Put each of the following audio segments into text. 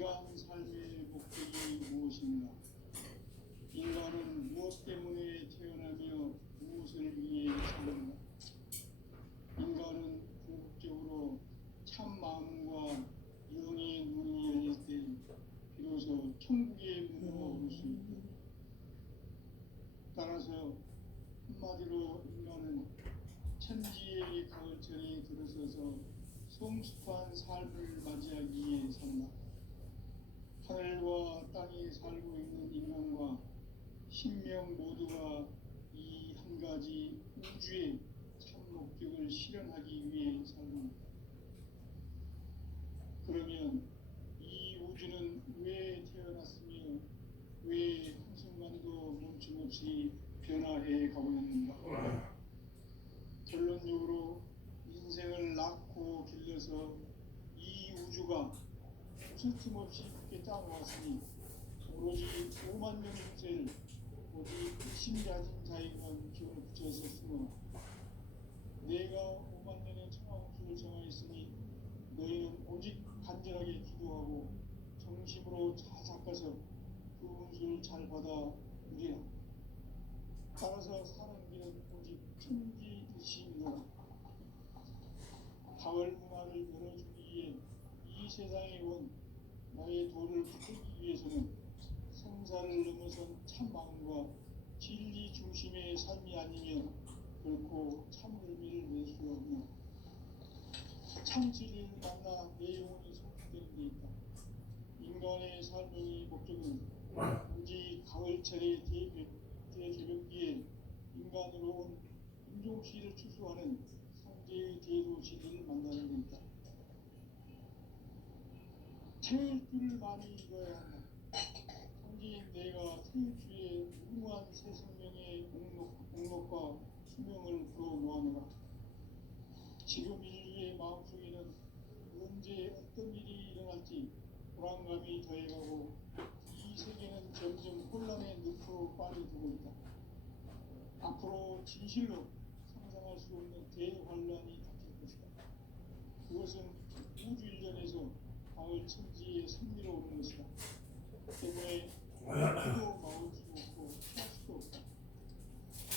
인간 삶의 목적이 무엇인가? 인간은 무엇 때문에 태어나며 무엇을 위해 사는가? 인간은 궁극적으로 참 마음과 영의 눈이 열릴 때 비로소 천국의 문으로 올 수 있다. 따라서 한마디로 인간은 천지의 가을철에 들어서서 성숙한 삶을 맞이하기 위해 산다. 하늘과 땅에 살고 있는 인간과 신명 모두가 이 한 가지 우주의 참 목적을 실현하기 위해 살고 있다. 그러면 이 우주는 왜 태어났으며 왜 한순간도 멈춤없이 변화해 가고 있는가? 결론적으로 인생을 낳고 길러서 이 우주가 무슨 없이 그렇게 짜놓았으니 오로지 5만 명 문제를 오직 신자진 자에게만 기원을 붙여서 쓰노라. 내가 5만 년의 청하홍수를 정하였으니 너희는 오직 간절하게 기도하고 정심으로 잘 닦아서 그 운수를 잘 받아 누리라. 따라서 사는 길은 오직 천지 뜻이니라. 가을 문화를 열어주기 위해 이 세상에 온 나의 도를 붙들기 위해서는 생사를 넘어선 참 마음과 진리 중심의 삶이 아니면 결코 참 의미를 낼 수 없는 참 진리를 만나 내 영혼이 성취되는 데 있다. 인간의 삶의 목적은 오직 가을철의 대개벽기에 인간으로 온 인종시를 추수하는 성제의 대도시를 만나는 데 있다. 태일주를 많이 읽어야 한다. 성지인 내가 태일주의 무궁한 새 생명의 목록과 수명을 불어놓아노라. 지금 인류의 마음속에는 언제 어떤 일이 일어날지 불안감이 더해가고 이 세계는 점점 혼란의 늪으로 빠져들고 있다. 앞으로 진실로 상상할 수 없는 대환란이 닥칠 것이다. 그것은 우주 일전에서 가을 천지의 승리로 오는 것이다. 때문에 그도 막을 수 없고 피할 수도 없다.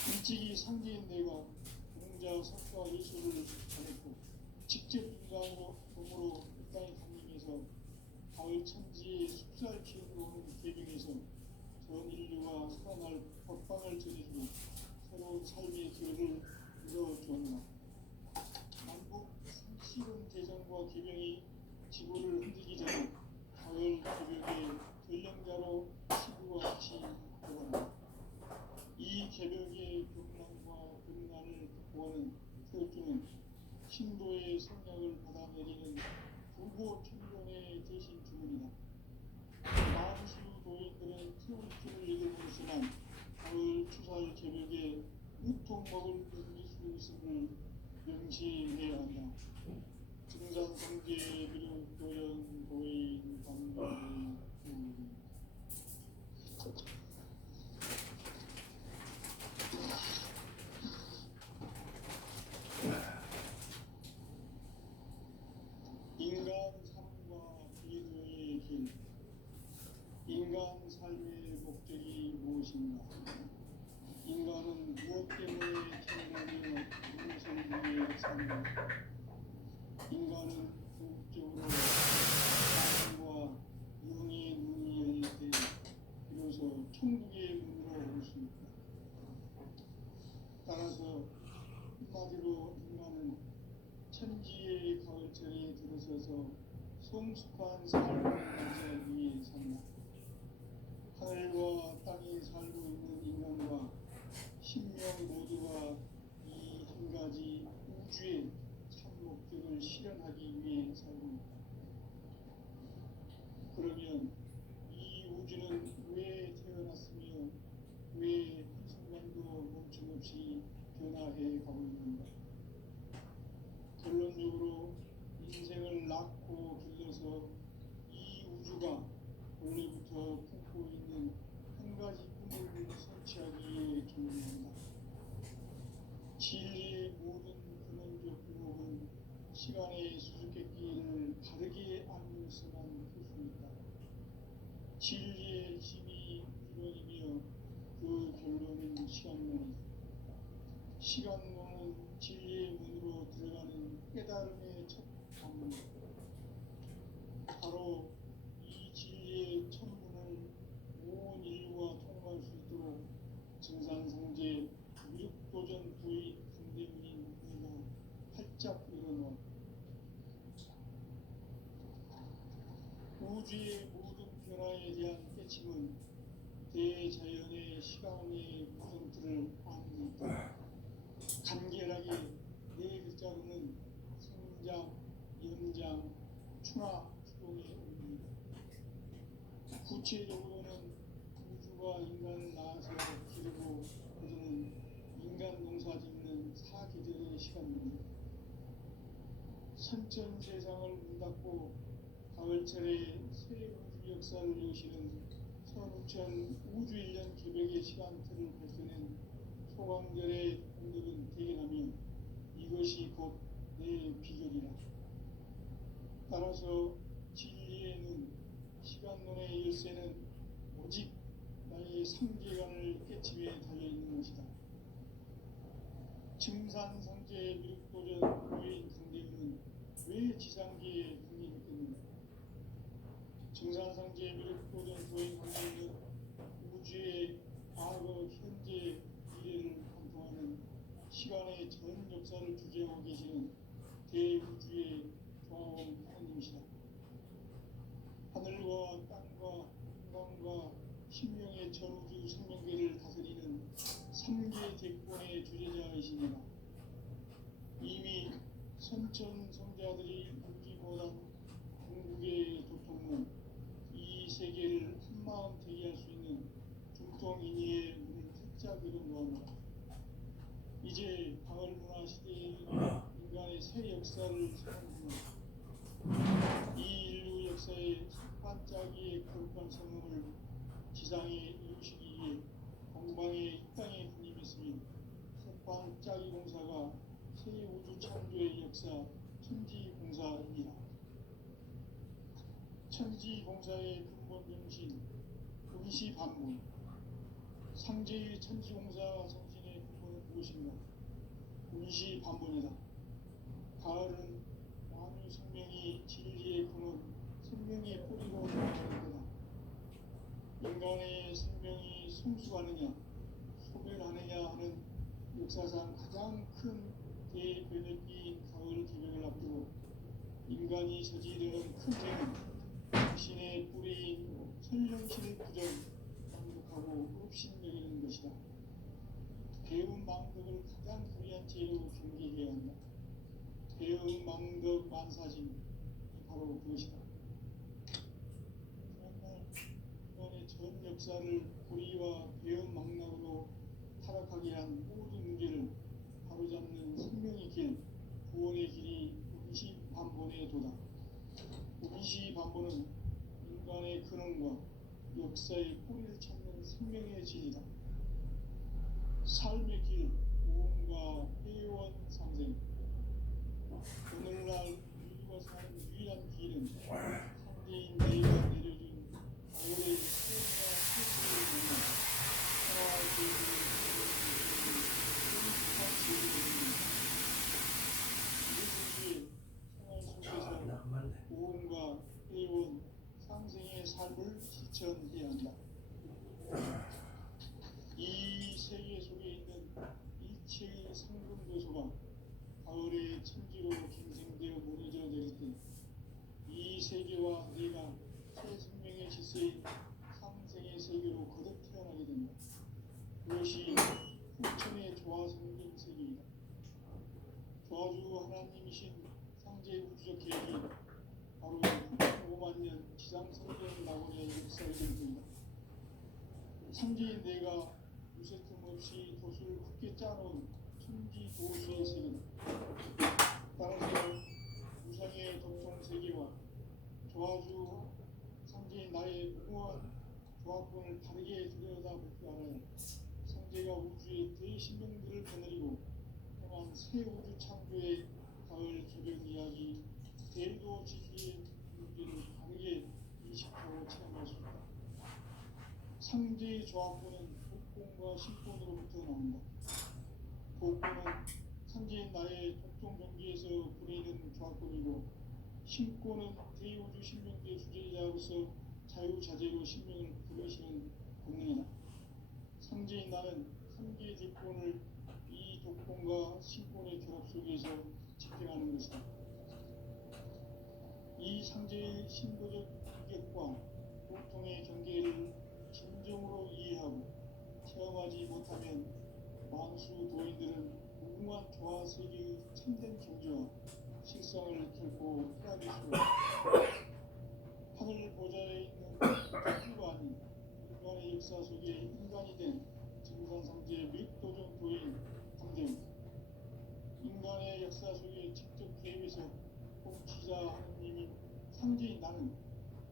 일찍이 상제인 내가 공자, 석가, 예수를 전했고 직접 인간으로 몸으로 이 땅에 강림해서 가을 천지의 숙살 기운으로 오는 계명에서 전 인류가 살아날 법방을 전해주고 새로운 삶의 기회를 이뤄주었나. 만국 상시론 개정과 개명이 지구를 흔들기 전에 가을 개벽의 전령자로 지구와 같이 되어간다. 이 개벽의 벽난과 벽난을 극복하는 태극주는 신도의 성량을 받아내리는 불보 천존의 대신 주문이다. 만수 도인들은 태극주를 읽어보지만 가을 추살 개벽에 우통 먹을 견딜 수 있음을 명시해야 한다. 증산성제 비룡 도연 도인 관광의 인간 삶과 기도의 길. 인간 삶의 목적이 무엇인가? 인간은 무엇 때문에 태어나며 무엇을 위해 사는가? 인간은 궁극적으로 마음과 영의 눈이 열릴 때 비로소 천국의 문으로 올 수 있다. 따라서 한마디로 인간은 천지의 가을철에 들어서서 성숙한 삶을 맞이하기 위해 산다. 하늘과 땅에 살고 있는 인간과 신명 모두가 이 한 가지 우주의 참 목적을 실현하기 위해 살고 있다. 그러면 이 우주는 왜 태어났으며 왜 한순간도 멈춤없이 변화해 가고 있는가? 결론적으로 인생을 낳고 길러서 이 우주가 원래부터 품고 있는 한 가지 꿈을 성취하기에 존재한다. 진리의 모든 근원적 유목은 시간의 수수께끼를 바르게 알면서만 풀 수 있다. 진리의 힘이 이론이며 그 결론은 시간론이다. 시간론은 진리의 문으로 들어가는 깨달음의 첫 방문. 바로 이 진리의 첫 문을 온 인류가 통과할 수 있도록 증산성제 무력도전 부의 강대문인 내가 활짝 열어놓았다. 우주의 모든 변화에 대한 깨침은 대자연의 시간의 무정틀을 아는 것. 간결하게 네 글자로는 성장, 연장, 충화, 추동의 의미입니다. 구체적으로는 우주가 인간을 낳아서 기르고 거두는 인간 농사 짓는 사계절의 시간입니다. 선천 세상을 문 닫고 가을철에 새 우주 역사를 여시는 선우천 우주 1년 개벽의 시간틀을 밝혀낸 소강절의 공덕은 대견하며 이것이 곧 내 비결이라. 따라서 진리의 눈, 시간론의 열쇠는 오직 나의 상계관을 깨침에 달려있는 것이다. 증산성제 미륵도전 부인 강대문은 왜 지상계에 강림했겠는가? 증산성제 미륵도전 부인 강대문은 우주의 과거, 현재, 미래를 관통하는 시간의 전 역사를 주재하고 계시는 대우주의 조화원 하나님이시다. 하늘과 땅과 인간과 신명의 전우주 생명계를 다스리는 3계 대권의 주제자이시니라. 이미 선천 성자들이 울기보단 궁극의 도통은 이 세계를 한마음 되게 할 수 있는 중통인의의 문을 활짝 열어놓았다. 이제 가을 문화 시대의 인간의 새 역사를 선언합니다. 이 인류 역사의 반짝이의 거룩한 성공을 지상에 이루시기 위해 공방의 이 땅에 군림했으며 반짝이 공사가 새 우주 창조의 역사 천지공사입니다. 천지공사의 근본 정신 운시반문. 상제의 천지공사 정신의 근본은 무엇인가? 운시반문이다. 가을은 만유 생명이 진리의 근원, 생명의 뿌리로 나아가는 거다. 인간의 생명이 성숙하느냐, 소멸하느냐 하는 역사상 가장 큰 대변혁기인 가을 개벽을 앞두고 인간이 저지르는 큰 죄는 당신의 뿌리인 선령신을 부정, 망독하고 업신여기는 것이다. 배운 망덕을 가장 불의한 죄로 경계해야 한다. 배운 망덕 만사심이 바로 그것이다. 그런날 인간의 전 역사를 불의와 배운 망락으로 타락하게 한 모든 문제를 바로잡는 생명의 길, 구원의 길이 운시반본의 도다. 운시반본은 인간의 근원과 역사의 뿌리를 찾는 생명의 진이다. 삶의 길, 무언가 회원 상생. 오늘날 인류가 사는 유일한 길은 상대인 내가 내려준 가을의 수행과 세수를 만나 하나와 계획을 소리직한 제일입니다. 이것이 생활 속에서 무언가 회원 상생의 삶을 실천해야 한다. 이 세계 속에 있는 일체의 상금도소가 가을의 천지로 갱생되어 무너져 내릴 때 이 세계와 내가 새 생명의 질서인 상생의 세계로 거듭 태어나게 된다. 그것이 후천의 조화성경 세계이다. 조화주 하나님이신 상제 우주적 계획이 바로 5만 년 지상성경 낙원의 역사를 이루다. 상제인 내가 무쇠 틈 없이 돛을 굳게 짜놓은 천지 도수의 세계다. 따라서 우상의 도통 세계와 조화주 상제인 나의 무모한 조합권을 바르게 들여다볼 줄 알아야 상제가 우주의 대신령들을 거느리고 행한 새 우주 창조의 가을 개벽 이야기 대도 지기의 문제를 바르게 인식하고 체험할 수 있다. 상제의 조합부는 복권과 신권으로부터 나온다. 복권은 상제인 나의 독종 경기에서 불리는 조합권이고, 신권은 대우주 신명대 주제자로서 자유자재로 신명을 부르시는 권능이다. 상제인 나는 3개의 대권을 이 독권과 신권의 결합 속에서 집행하는 것이다. 이 상제의 신도적 인격과 보통의 경계를 진정으로 이해하고 체험하지 못하면 만수 도인들은 무궁한 조화 세계의 참된 경지와 실상을 결코 헤아릴 수 없다. 하늘 보좌에 있는天主가 아닌 인간의 역사 속에 인간이 된 증산상제 및 도전 도인 담대우, 인간의 역사 속에 직접 개입해서 통치자 하느님인 상제인 나는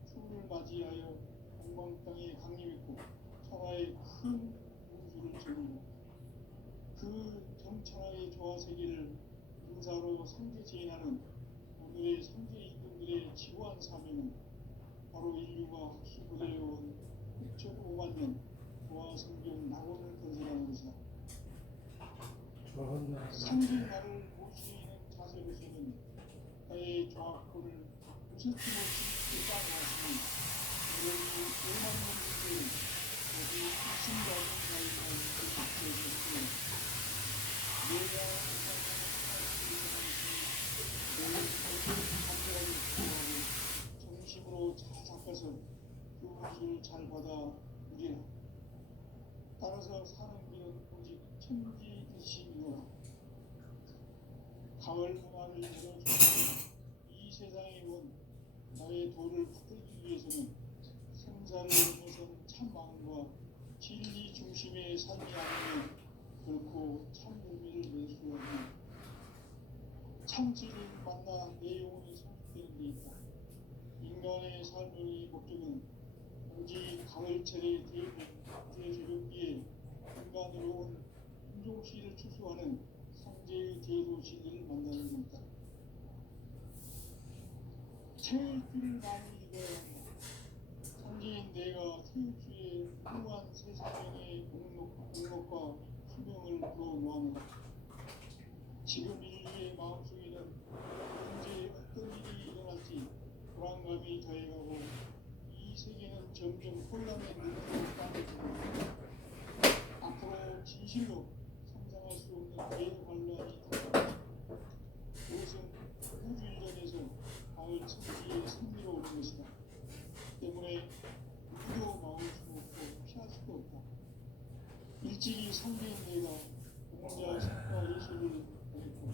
추를 맞이하여 동방 땅에 강림했고 천하의 큰 운수를 전이고 그 정천하의 조화 세계를 인사로 상제 제인하는 오늘의 상제 이동들의 지구한 사명은 바로 인류가 학수고대해온 6,500만 년 조화 성경 낙원을 건설하는 것이다. 상제 나를 모시는 자세로서는 나의 조합권을 무색히 못지 땅하시니 여러분이 5만 년 전에 여기 신자는 나이만 그렇게 내가 정심으로 잘 닦아서 그 옷을 잘 받아 누리라. 따라서 사는 길은 오직 천지일심이노라. 가을 문화를 열어주는 이 세상의 원 나의 도를 붙들기 위해서는 생사를 넘어선 참 마음과 진리 중심의 삶이 아니면 결코 참 의미를 낼 수 없는 참지를 만나 내 영혼이 성숙되는 데 있다. 인간의 삶의 목적은 오직 가을철의 대조력기에 인간으로 온 인종시를 추수하는 상제의 대도시를 만나는 것이다. 태일주를 많이 읽어야 한다. 상제인 내가 태일주의 훌륭한 세상의 목록과 수명을 불어놓았노라. 지금 인류의 마음속에는 언제 어떤 일이 일어날지 불안감이 더해가고 이 세계는 점점 혼란의 늪으로 빠져듭니다. 앞으로 진실로 상상할 수 없는 대환란이 닥쳐옵니다. 그것은 우주 일전에서 가을 천지의 승리로 오는 것이다. 때문에 누구도 막을 수 없고 피할 수도 없다. 일찍이 상대인 내가 공자 신과 예수를 보냈고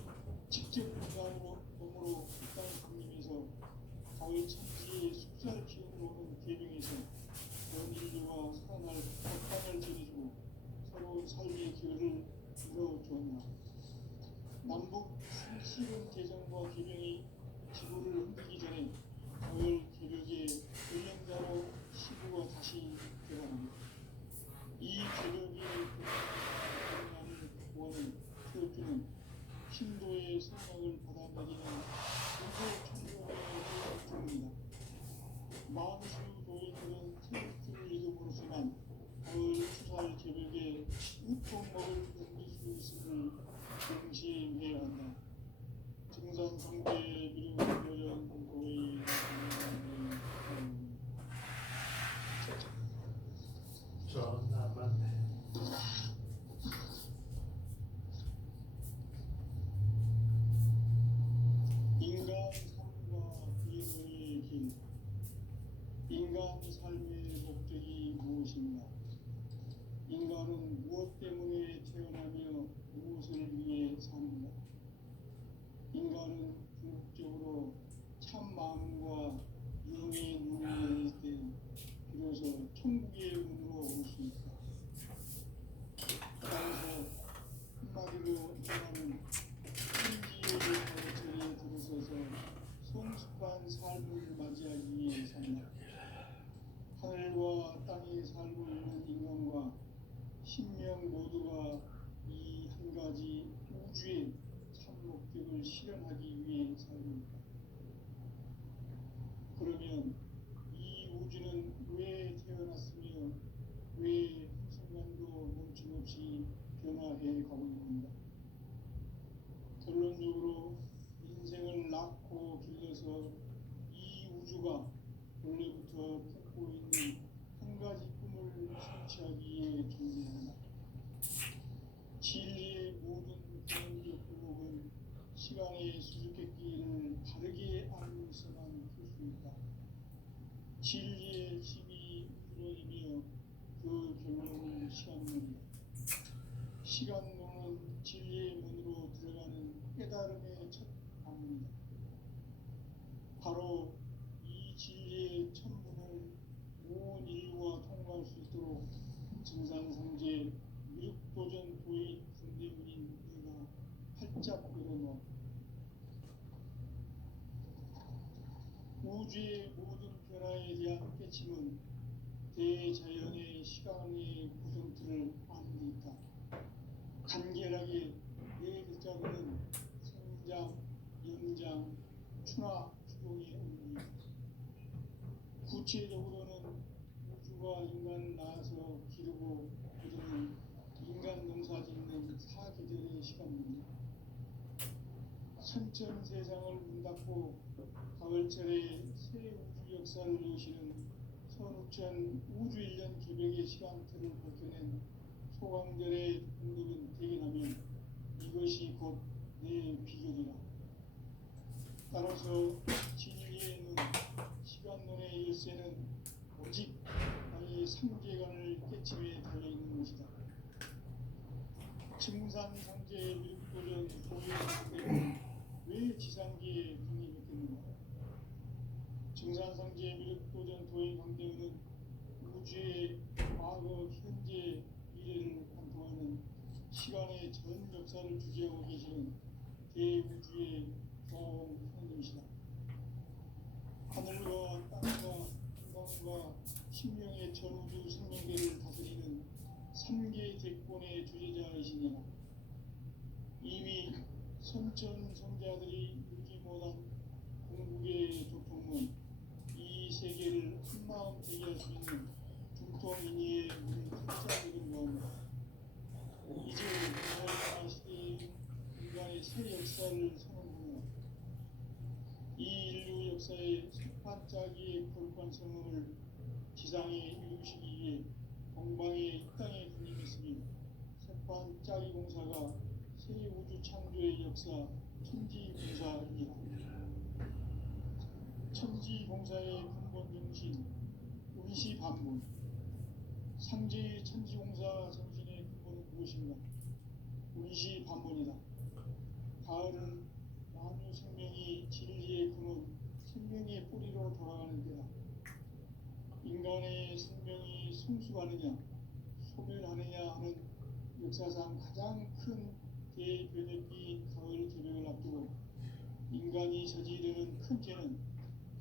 직접 인간으로 몸으로 이 땅에 강림해서 가을 천지의 숫살 기운으로 오는 계명에서 전 인류와 살아날 법당을 전해주고 새로운 삶의 기회를 이뤄주었나. 남북 상식은 개정과 계명이 지구를 흔들기 전에 가을 개벽의 전령자로 시구가 다시 되어갑니다. 이 개벽의 결단을 구하는 태엽주는 신도의 생각을 받아들이는 우주 천종의 대통입니다. 만수 도인들은 태엽주를 읽음으로써만 가을 추살 개벽의 우통목을 견딜 수 있음을 명심해야 한다. 증산상제 미륵 요전 고의 존나 많네. 인간 삶과 비행의 길. 인간 삶의 목적이 무엇인가? 인간은 무엇 때문에 태어나며 무엇을 위해 사는가? 인간은 궁극적으로 참 마음과 영의 눈이 열릴 때 비로소 천국의 문으로 올 수 있다. 따라서 한마디로 인간은 천지의 가르침에 들어서서 성숙한 삶을 맞이하기 위해 산다. 하늘과 땅에 살고 있는 인간과 신명 모두가 이 한 가지 우주의 참 목적을 실현하기 위해 살고 있다. 원래부터 품고 있는 한 가지 꿈을 성취하기 위해 존재한다. 진리의 모든 기능적 굴곡은 시간의 수수께끼를 바르게 알고서만 풀 수 있다. 진리의 힘이 우주론이며 그 결론은 시간론이다. 시간론은 진리의 문으로 들어가는 깨달음의 첫 방문이다. 바로 이 진리의 첫 문을 온 인류가 통과할 수 있도록 증산상제 미륵도전 도의 군대문인 내가 활짝 열어놓았다. 우주의 모든 변화에 대한 깨침은 대자연의 시간의 구성틀을 아는 데 있다. 간결하게 네 글자로는 성장, 연장, 추나 추동의 의미이다. 구체적으로는 우주가 인간을 낳아서 기르고 기르는 인간 농사 짓는 사계절의 시간입니다. 선천세상을 문 닫고 가을철에 새 우주 역사를 여시는 선우천 우주 1년 개벽의 시간틀을 벗겨낸 소강절의 공덕은 대견하면 이것이 곧 내 비결이라. 따라서 진리의 눈, 시간론의 열쇠는 오직 나의 삼계관을 깨침에 달려있는 것이다. 증산상제의 미륵도전 도의 상대는 왜 지상계에 강림했겠는가? 증산상제의 미륵도전 도의 강대우는 우주의 과거, 현재, 미래를 관통하는 시간의 전 역사를 주재하고 계시는 대우주의 종현님이시다. 하늘과 땅과 인간과 신명의 전우주 생명계를 다스리는 3개 대권의 주제자이시니라. 이미 선천성자들이 이루지 못한 궁극의 조통은 이 세계를 한마음 대기할 수 있는 중통인의의 문을 활짝 열어놓았다. 이제 인간의 시대의 인간의 새 역사를 선언하노라. 이 인류 역사의 첫 반짝이의 거룩한 성음을 지상에 이루시기 위해 동방의 이 땅에 군림했으니 첫 반짝이 공사가 새 우주 창조의 역사 천지공사입니다. 천지공사의 근본 정신 운시반문. 상제의 천지공사 정신의 근본은 무엇인가? 운시반문이다. 가을은 만유 생명이 진리의 근원, 생명의 뿌리로 돌아가는 때다. 인간의 생명이 성숙하느냐, 소멸하느냐 하는 역사상 가장 큰 대변혁기 가을 개벽을 앞두고 인간이 저지르는 큰 죄는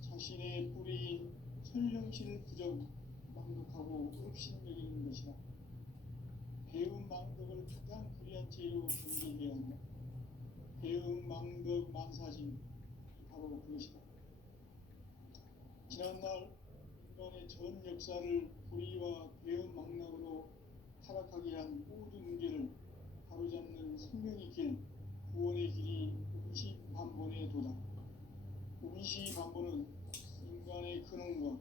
자신의 뿌리인 천령실 부정, 망덕하고 없신여기는 것이다. 배움 망덕을 가장 불의한 죄로 경계해야 한다. 배움 망덕 만사진, 바로 그것이다. 지난날 인간의 전 역사를 불의와 배움 망락으로 타락하게 한 모든 문제를 바로잡는 생명의 길, 구원의 길이 운시반본의 도다. 운시반본은 인간의 근원과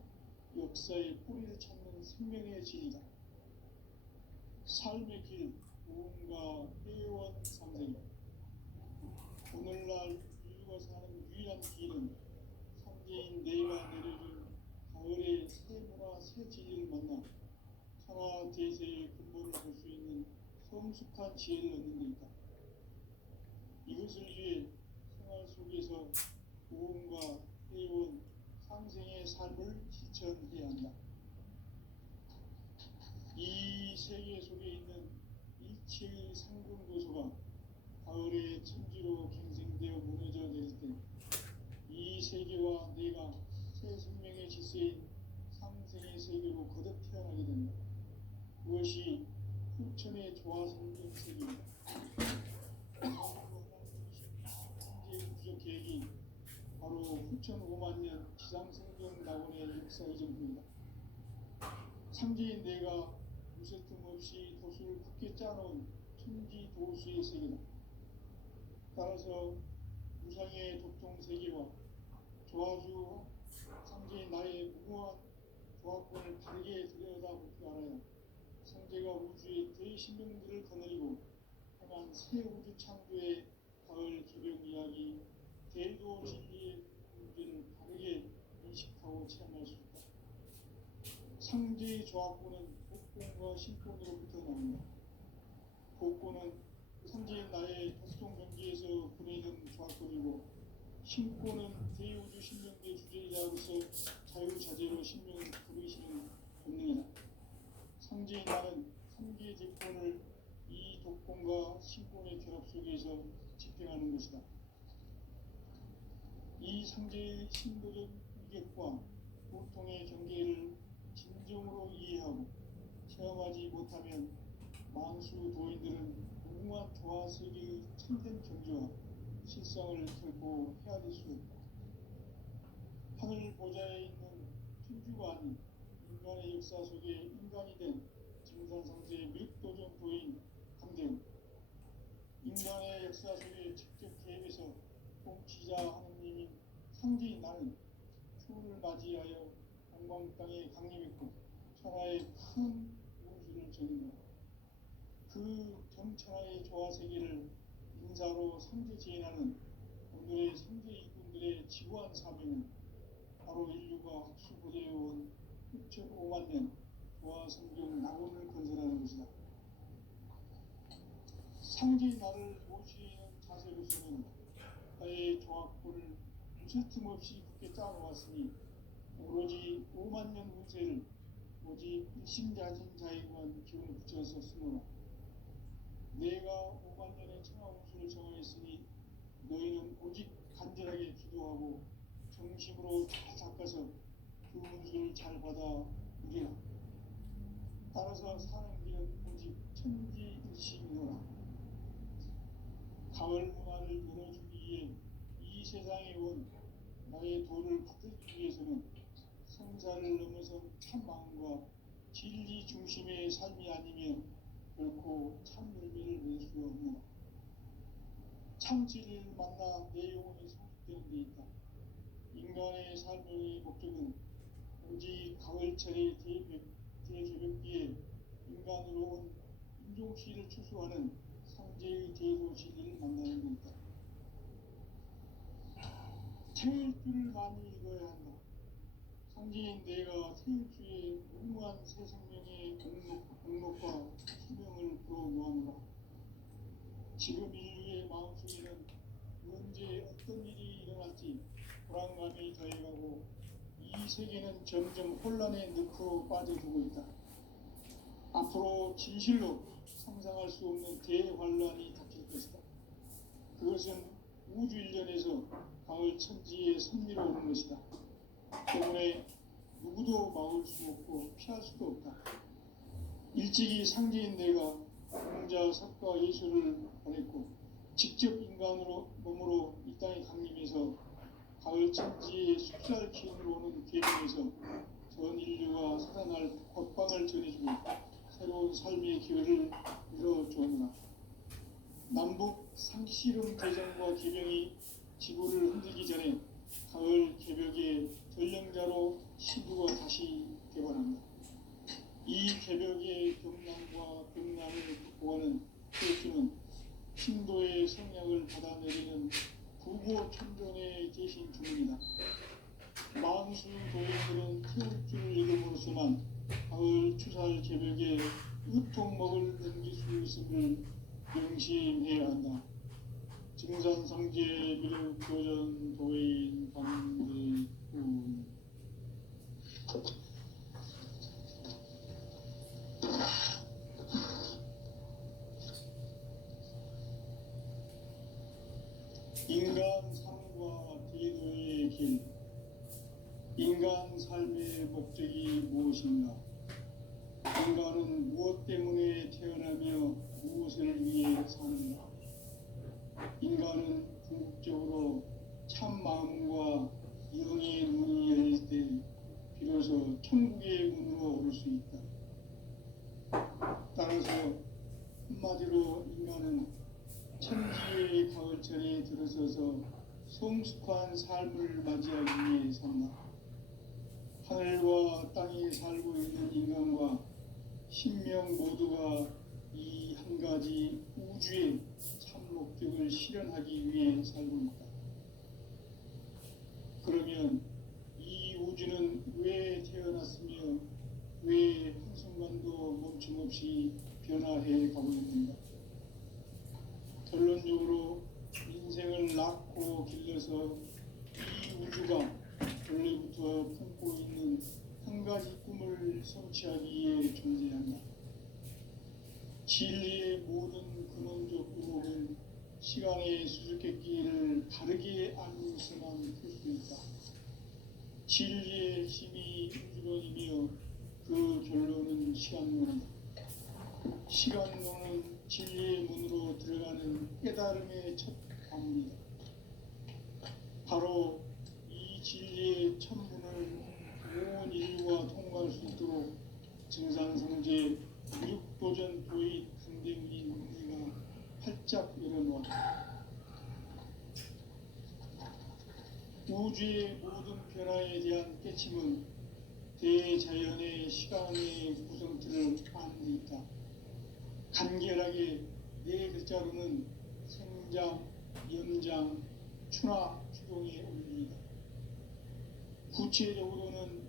역사의 뿌리를 찾는 생명의 진이다. 삶의 길, 무언가 회원 상생. 오늘날 인류가 사는 유일한 길은 삼계인 내가 내려준 가을의 새 문화, 새 진리를 만나 천하 대세의 근본을 볼 수 있는 성숙한 지혜를 얻는 데 있다. 이것을 위해 생활 속에서 무언가 회원 상생의 삶을 실천해야 한다. 이 세계 속에 있는 일체의 상근고소가 가을의 천지로 갱생되어 무너져 내릴 때 이 세계와 내가 새 생명의 질서인 상생의 세계로 거듭 태어나게 된다. 그것이 후천의 조화성경 세계입니다. 현재 우주적 계획이 바로 후천 5만 년 지상생명 낙원의 역사 이전입니다. 삼지인 내가 무쇠 틈 없이 도수를 굳게 짜놓은 천지 도수의 세계다. 따라서 무상의 도통 세계와 조화주 삼지인 나의 무궁한 조합권을 바르게 들여다볼 줄 알아야 성제가 우주의 대신명들을 거느리고 행한 새 우주 창조의 가을 기병 이야기, 대도 진리의 문제를 바르게 인식하고 체험할 수 있다. 상제의 조합권은 복권과 신권으로부터 나온다. 복권은 상제인 나의 독성 경지에서 보내는 조합권이고, 신권은 대우주 신명대 주제자로서 자유자재로 신명을 부르시는 본능이다. 상제인 나는 3개 제권을 이 독권과 신권의 결합 속에서 집행하는 것이다. 이 상제의 신도적 위격과 고통의 경계를 진정으로 이해하고 체험하지 못하면 만수 도인들은 무궁한 조화 세계의 참된 경지와 실상을 결코 헤아릴 수 없다. 하늘 보좌에 있는 천주가 아닌 인간의 역사 속에 인간이 된 증산상제의 밀도적 도인 감대은 인간의 역사 속에 직접 개입해서 통치자 하느님인 상제인 나는 추운을 맞이하여 동방 땅에 강림했고 천하의 큰 우주를 전인다. 그 정천하의 조화 세계를 인사로 상제 제인하는 오늘의 상제 이군들의 지구한 사명은 바로 인류가 학수고대해온 6,500만 년 조화 성경 낙원을 건설하는 것이다. 상제의 나를 모시는 자세로서는 나의 조합권을 무슨 틈 없이 굳게 짜놓았으니 오로지 5만 년 운세를 오직 일심자진 자에게만 기운을 붙여서 쓰노라. 내가 5만 년의 천하 운수를 정하였으니 너희는 오직 간절하게 기도하고 정심으로 잘 닦아서 그 운수를 잘 받아 누리라. 따라서 사는 길은 오직 천지일심이노라. 가을 문화를 열어주기 위해 이 세상에 온 나의 도를 받들기 위해서는 성사를 넘어선 참 마음과 진리 중심의 삶이 아니면 결코 참 열매를 낼 수 없노라. 참 진리를 만나 내 영혼이 성숙되는 데 있다. 인간의 삶의 목적은 오직 가을철의 대개벽기에 인간으로 온 인종시를 추수하는 상제의 대도 진리를 만나는 데 있다. 태일주를 많이 읽어야 한다. 상제인 내가 태일주의 무궁한 새 생명의 공록과 수명을 불어모아노라. 지금 인류의 마음속에는 언제 어떤 일이 일어날지 불안감이 더해가고 이 세계는 점점 혼란의 늪으로 빠져들고 있다. 앞으로 진실로 상상할 수 없는 대환란이 닥칠 것이다. 그것은 우주 일련에서 가을 천지의 섭리로 오는 것이다. 때문에 누구도 막을 수 없고 피할 수도 없다. 일찍이 상제인 내가 공자, 석가, 예수를 보냈고 직접 인간으로 몸으로 이 땅에 강림해서 가을 천지의 숲살 기운으로 오는 계명에서 전 인류가 살아날 법방을 전해주고 새로운 삶의 기회를 열어주었노라. 남북 상씨름 대전과 기병이 지구를 흔들기 전에 가을 개벽의 전령자로 신두가 다시 개관합니다. 이 개벽의 경남과 병남을 극복하는 태일주는 신도의 성향을 받아내리는 구고 천존의 대신 주문이다. 만수 도인들은 태일주를 읽음으로써만 가을 추살 개벽에 으통먹을 넘길 수 있음을 명심해야 한다. 증산상제 미륵 교전 도인 관대군 인간 삶과 대도의 길. 인간 삶의 목적이 무엇인가? 인간은 무엇 때문에 태어나며 무엇을 위해 사는가? 인간은 궁극적으로 참 마음과 영의 문이 열릴 때 비로소 천국의 문으로 오를 수 있다. 따라서 한마디로 인간은 천지의 가을철에 들어서서 성숙한 삶을 맞이하기 위해 산다. 하늘과 땅에 살고 있는 인간과 신명 모두가 이 한 가지 우주의 참 목적을 실현하기 위해 살고 있다. 그러면 이 우주는 왜 태어났으며 왜 한순간도 멈춤없이 변화해 가고 있는가? 결론적으로 인생을 낳고 길러서 이 우주가 원래부터 품고 있는 한 가지 꿈을 성취하기 위해 존재한다. 진리의 모든 근원적 의혹은 시간의 수수께끼를 다르게 알면서만 풀 수 있다. 진리의 힘이 우주론이며 그 결론은 시간론이다. 시간론은 진리의 문으로 들어가는 깨달음의 첫 관문이다. 바로 이 진리의 첫 문을 온 인류가 통과할 수 있도록 증산성제 육도전 도의 강대문인 우리가 활짝 열어놓았다. 우주의 모든 변화에 대한 깨침은 대자연의 시간의 구성틀을 아는 데 있다. 간결하게 네 글자로는 생장, 연장, 추나 추동의 원리이다. 구체적으로는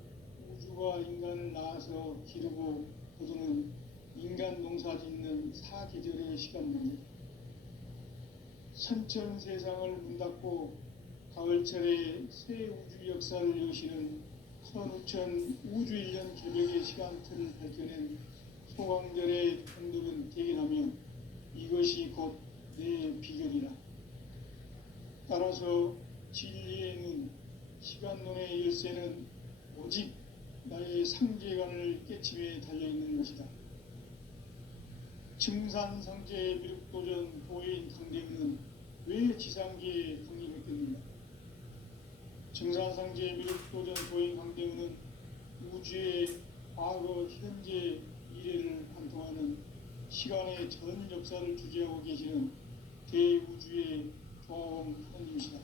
우주가 인간을 낳아서 기르고 거두는 인간 농사 짓는 사계절의 시간들이다. 선천 세상을 문 닫고 가을철에 새 우주 역사를 여시는 선우천 우주일년 개벽의 시간틀을 밝혀낸 소강절의 행동은 대견하며 이것이 곧 내 비결이라. 따라서 진리에는 시간론의 열쇠는 오직 나의 상제관을 깨침에 달려있는 것이다. 증산성제의 미륵도전 도인 강대문은 왜 지상계에 강림했겠는가? 증산성제의 미륵도전 도인 강대문은 우주의 과거, 현재, 미래를 관통하는 시간의 전 역사를 주재하고 계시는 대우주의 조화원 하느님이시다.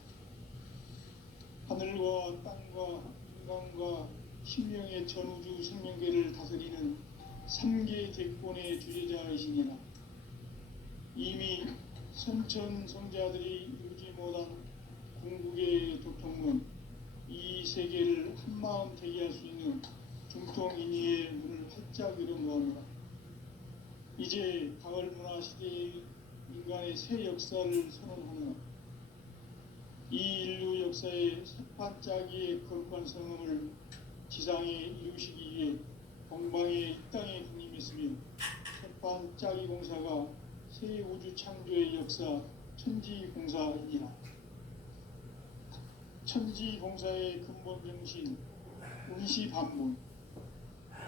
하늘과 땅과 인간과 신명의 전우주 생명계를 다스리는 3개 대권의 주제자이시니라. 이미 선천성자들이 이루지 못한 궁극의 도통문, 이 세계를 한마음 되게 할 수 있는 중통인의의 문을 활짝 열어놓았노라. 이제 가을 문화 시대의 인간의 새 역사를 선언하는 이 인류 역사의 새반짝이의 거룩한 성음을 지상에 이루시기 위해 동방의 이 땅에 군림했으며 새반짝이 공사가 새 우주 창조의 역사 천지공사이라. 천지공사의 근본 정신 운시반문,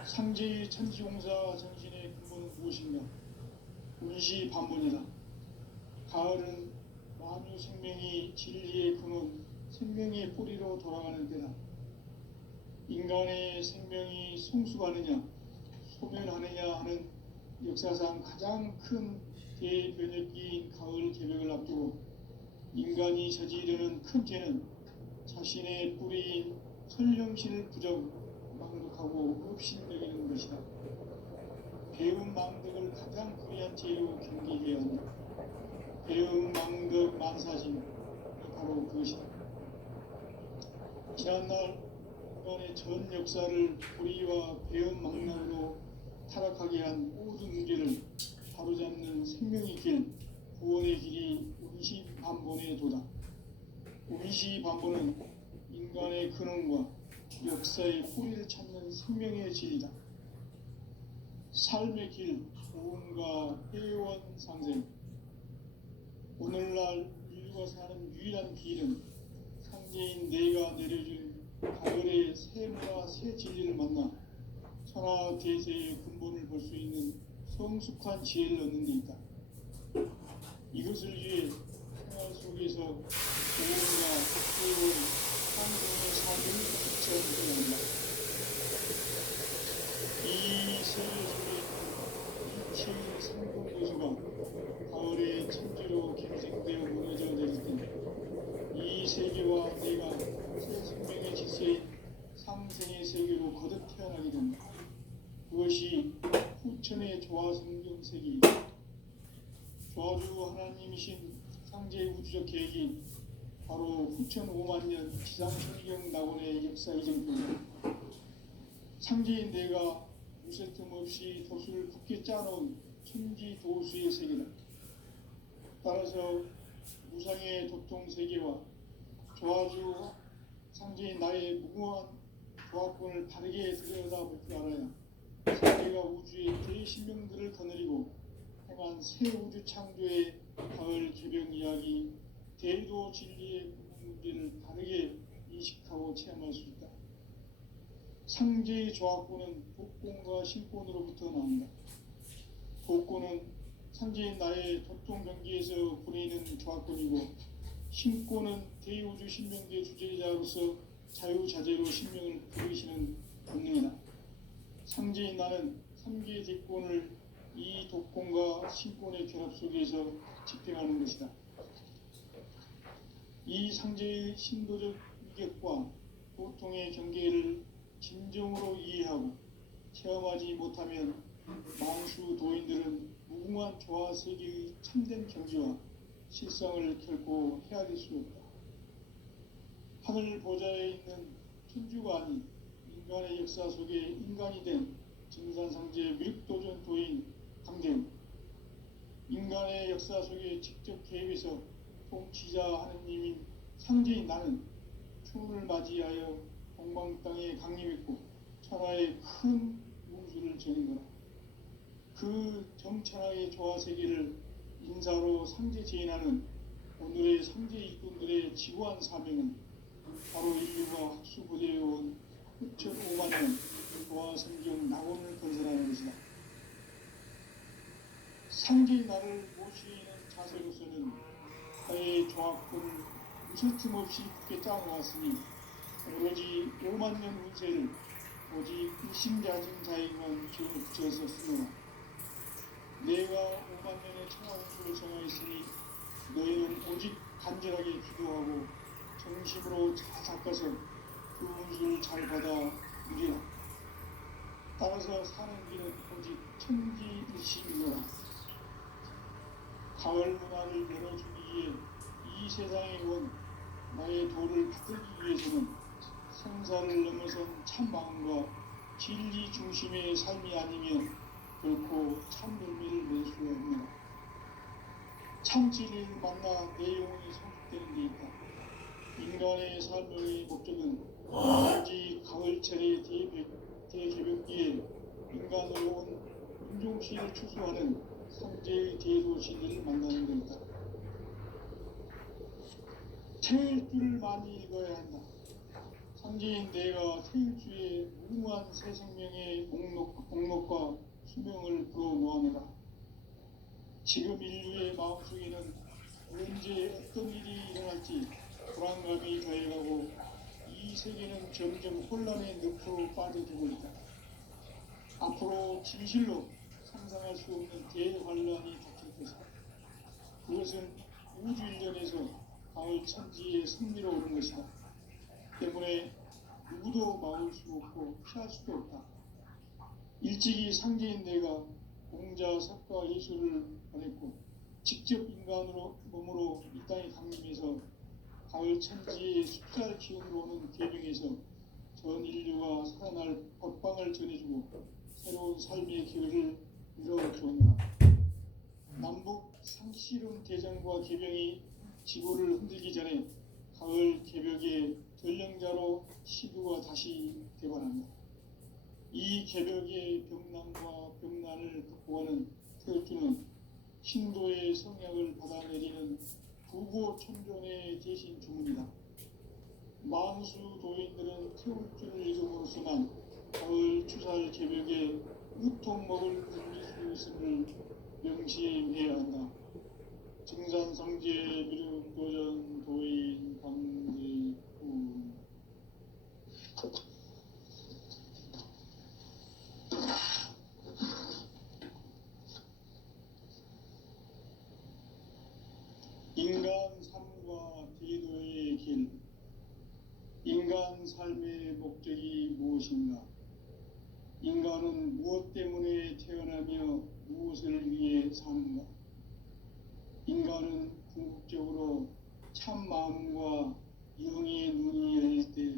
상제의 천지공사 정신의 근본은 무엇인가? 운시반문이다. 가을은 만유 생명이 진리의 근원, 생명의 뿌리로 돌아가는 때다. 인간의 생명이 성숙하느냐, 소멸하느냐 하는 역사상 가장 큰 대변혁기인 가을 개벽을 앞두고 인간이 저지르는 큰 죄는 자신의 뿌리인 설령신을 망독하고 업신여기는 것이다. 배운 망덕을 가장 불의한 죄로 경계해야 한다. 배운 망덕 만사심, 바로 그것이다. 지난날 인간의 전 역사를 불의와 배운 망락으로 타락하게 한 모든 문제를 바로잡는 생명의 길, 구원의 길이 운시반본의 도다. 운시반본은 인간의 근원과 역사의 뿌리를 찾는 생명의 진리다. 삶의 길, 구원과 회원 상생. 오늘날 인류가 사는 유일한 길은 상제인 내가 내려줄 가을의 새 문화, 새 진리를 만나 천하 대세의 근본을 볼 수 있는 성숙한 지혜를 얻는 데 있다. 이것을 위해 생활 속에서 구원과 회원, 상생의 삶을 지켜야 한다. 이 세계 속에 이치의 상공고수가 가을의 천지로 경생되어 무너져 내릴 때 이 세계와 내가 새 생명의 질서인 상생의 세계로 거듭 태어나게 된다. 그것이 후천의 조화성경색이 조화주 하나님이신 상제의 우주적 계획이 바로 후천 5만 년 지상천경 낙원의 역사 이전입니다. 상제인 내가 무쇠 틈 없이 돛을 굳게 짜놓은 천지 도수의 세계다. 따라서 무상의 도통 세계와 조화주 상제인 나의 무궁한 조화권을 바르게 들여다볼 줄 알아야 상제가 우주의 대신명들을 거느리고 행한 새 우주 창조의 가을 개병 이야기, 대도 진리의 문제를 바르게 인식하고 체험할 수 있다. 상제의 조화권은 복권과 신권으로부터 나온다. 복권은 상제인 나의 도통 경기에서 보내는 조화권이고, 신권은 대우주 신명계 주제자로서 자유자재로 신명을 부르시는 본능이다. 상제인 나는 3개의 대권을 이 독권과 신권의 결합 속에서 집행하는 것이다. 이 상제의 신도적 위격과 보통의 경계를 진정으로 이해하고 체험하지 못하면 망수 도인들은 무궁한 조화 세계의 참된 경지와 실상을 결코 헤아릴 수 없다. 하늘 보좌에 있는 천주가 아닌 인간의 역사 속에 인간이 된 증산상제 미륵도전 도인 강대우, 인간의 역사 속에 직접 개입해서 통치자 하느님인 상제인 나는 추운을 맞이하여 동방 땅에 강림했고 천하의 큰 문수를 전한 거라. 그 정천하의 조화 세계를 인사로 상제 제인하는 오늘의 상제 일꾼들의 지구한 사명은 바로 인류가 학수부대해온 후천 5만 년 조화 성경 낙원을 건설하는 것이다. 상제인 나를 모시는 자세로서는 나의 조화권을 무슨 틈 없이 굳게 짜놓았으니 오로지 5만 년 운세를 오직 일심자진 자에게만 기운을 붙여서 쓰노라. 내가 5만 년의 천하 운수를 정하였으니 너희는 오직 간절하게 기도하고 정심으로 잘 닦아서 그 운수를 잘 받아 누리라. 따라서 사는 길은 오직 천지일심이노라. 가을 문화를 열어주기 위해 이 세상에 온 나의 도를 붙들기 위해서는 생사를 넘어선 참 마음과 진리 중심의 삶이 아니면 결코 참 열매를 낼 수 없느라. 참 진리를 만나 내 영혼이 성숙되는 데 있다. 인간의 삶의 목적은 오직 가을철의 대개벽기에 인간으로 온 윤종신을 추수하는 상제의 대도신을 만나는 것이다. 태일 줄을 많이 읽어야 한다. 상제인 내가 태일주의 무궁한 새 생명의 목록과 수명을 불어모아노라. 지금 인류의 마음속에는 언제 어떤 일이 일어날지 불안감이 더해가고 이 세계는 점점 혼란의 늪으로 빠져들고 있다. 앞으로 진실로 상상할 수 없는 대환란이 닥칠 것이다. 그것은 우주 일련에서 가을 천지의 승리로 오는 것이다. 때문에 누구도 막을 수 없고 피할 수도 없다. 일찍이 상제인 내가 공자, 석가, 예수를 보냈고 직접 인간으로 몸으로 이 땅에 강림해서 가을 천지의 숫살 기운으로 오는 계명에서 전 인류가 살아날 법방을 전해주고 새로운 삶의 기회를 이뤄주었노라. 남북 상씨름 대전과 계병이 지구를 흔들기 전에 가을 개벽의 전령자로 시두가 다시 개발한다. 이 개벽의 병난과 병난을 극복하는 태극주는 신도의 성약을 받아내리는 부고 천존의 대신 주문이다. 만수 도인들은 태극주를 읽음으로써만 가을 추살 개벽에 우통 먹을 누릴 수 있음을 명시해야 한다. 증산상제 미륵도전 도인 강제구 인간 삶과 대도의 길. 인간 삶의 목적이 무엇인가? 인간은 무엇 때문에 태어나며 무엇을 위해 사는가? 인간은 궁극적으로 참 마음과 영의 눈이 열릴 때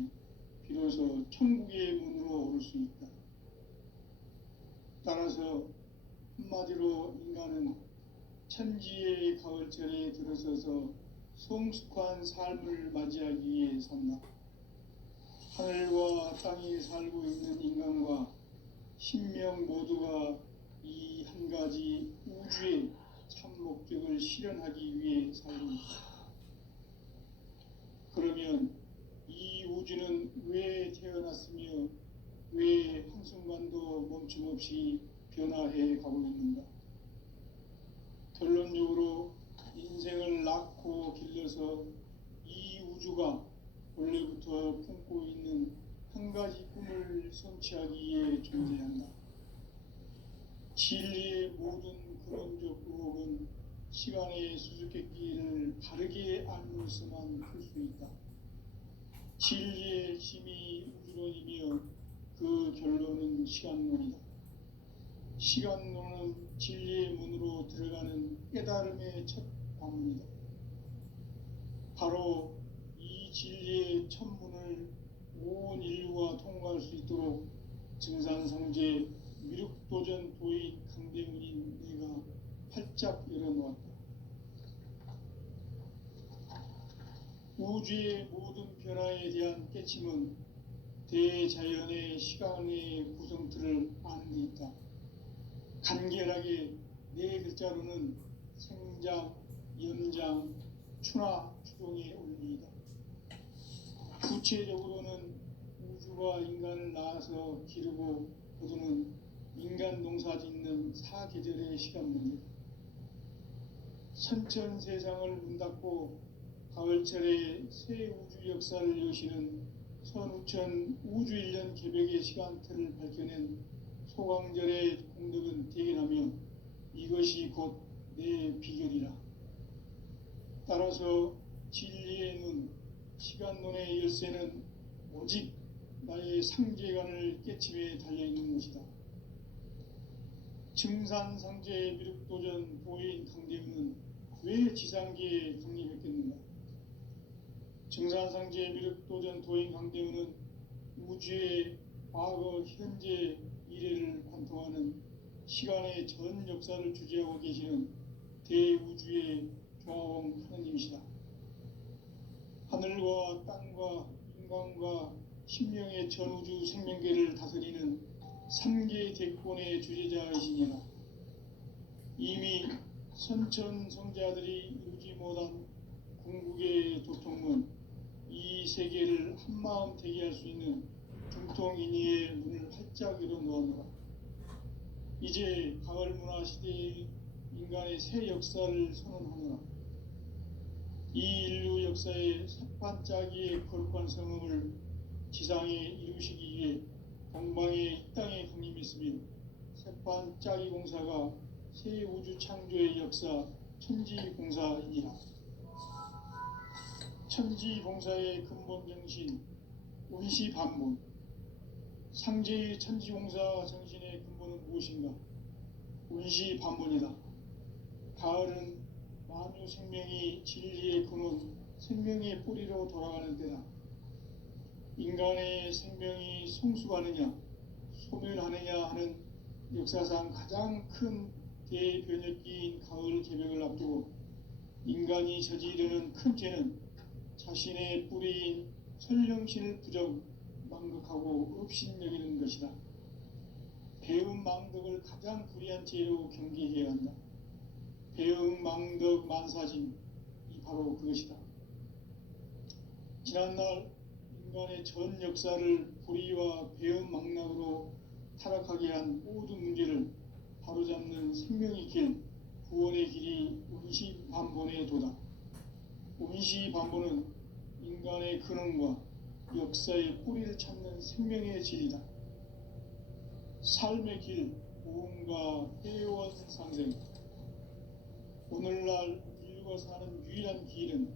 비로소 천국의 문으로 오를 수 있다. 따라서 한마디로 인간은 천지의 가을철에 들어서서 성숙한 삶을 맞이하기 위해 산다. 하늘과 땅에 살고 있는 인간과 신명 모두가 이 한 가지 우주의 참 목적을 실현하기 위해 살고 있다. 그러면 이 우주는 왜 태어났으며 왜 한순간도 멈춤없이 변화해 가고 있는가? 결론적으로 인생을 낳고 길러서 이 우주가 원래부터 품고 있는 한 가지 꿈을 성취하기 위해 존재한다. 진리의 모든 근원적 의혹은 시간의 수수께끼를 바르게 알면서만 풀 수 있다. 진리의 핵심이 우주론이며 그 결론은 시간론이다. 시간론은 진리의 문으로 들어가는 깨달음의 첫 관문이다. 바로 이 진리의 첫 문을 온 인류가 통과할 수 있도록 증산상제 미륵도전 도인 강대문인 내가 활짝 열어놓았다. 우주의 모든 변화에 대한 깨침은 대자연의 시간의 구성틀을 아는 데 있다. 간결하게 네 글자로는 생장, 연장, 추나 추동의 원리이다. 구체적으로는 우주가 인간을 낳아서 기르고 거두는 인간 농사 짓는 사계절의 시간 문제다. 선천 세상을 문 닫고 가을철에 새 우주 역사를 여시는 선우천 우주 1년 개벽의 시간틀을 밝혀낸 소강절의 공덕은 대견하며 이것이 곧 내 비결이라. 따라서 진리의 눈, 시간론의 열쇠는 오직 나의 상제관을 깨침에 달려있는 것이다. 증산상제 미륵도전 도인 강대훈은 왜 지상계에 강림했겠는가? 증산상제 미륵도전 도인 강대훈은 우주의 과거, 현재, 미래를 관통하는 시간의 전 역사를 주재하고 계시는 대우주의 조화원 하느님이시다. 하늘과 땅과 인간과 신명의 전우주 생명계를 다스리는 3개 대권의 주제자이시니라. 이미 선천성자들이 이루지 못한 궁극의 도통은 이 세계를 한마음 되게 할 수 있는 중통인의의 문을 활짝 열어놓았노라. 이제 가을 문화 시대의 인간의 새 역사를 선언하노라. 이 인류 역사의 새반짝이의 거룩한 성음을 지상에 이루시기 위해 동방의 이 땅에 강림했으며 새반짝이 공사가 새 우주 창조의 역사 천지공사이니라. 천지공사의 근본 정신 운시반문. 상제의 천지공사 정신의 근본은 무엇인가? 운시반문이다. 가을은 만유 생명이 진리의 근원, 생명의 뿌리로 돌아가는 때다. 인간의 생명이 성숙하느냐, 소멸하느냐 하는 역사상 가장 큰 대변혁기인 가을 개벽을 앞두고 인간이 저지르는 큰 죄는 자신의 뿌리인 설령신을 부정, 망극하고 업신여기는 것이다. 배움 망덕을 가장 불의한 죄로 경계해야 한다. 배움 망덕 만사짐이 바로 그것이다. 지난날 인간의 전 역사를 불의와 배움 망락으로 타락하게 한 모든 문제를 바로잡는 생명의 길, 구원의 길이 운시반본의 도다. 운시반본은 인간의 근원과 역사의 뿌리를 찾는 생명의 질이다. 삶의 길, 무언가 해원 상생. 오늘날 인류가 사는 유일한 길은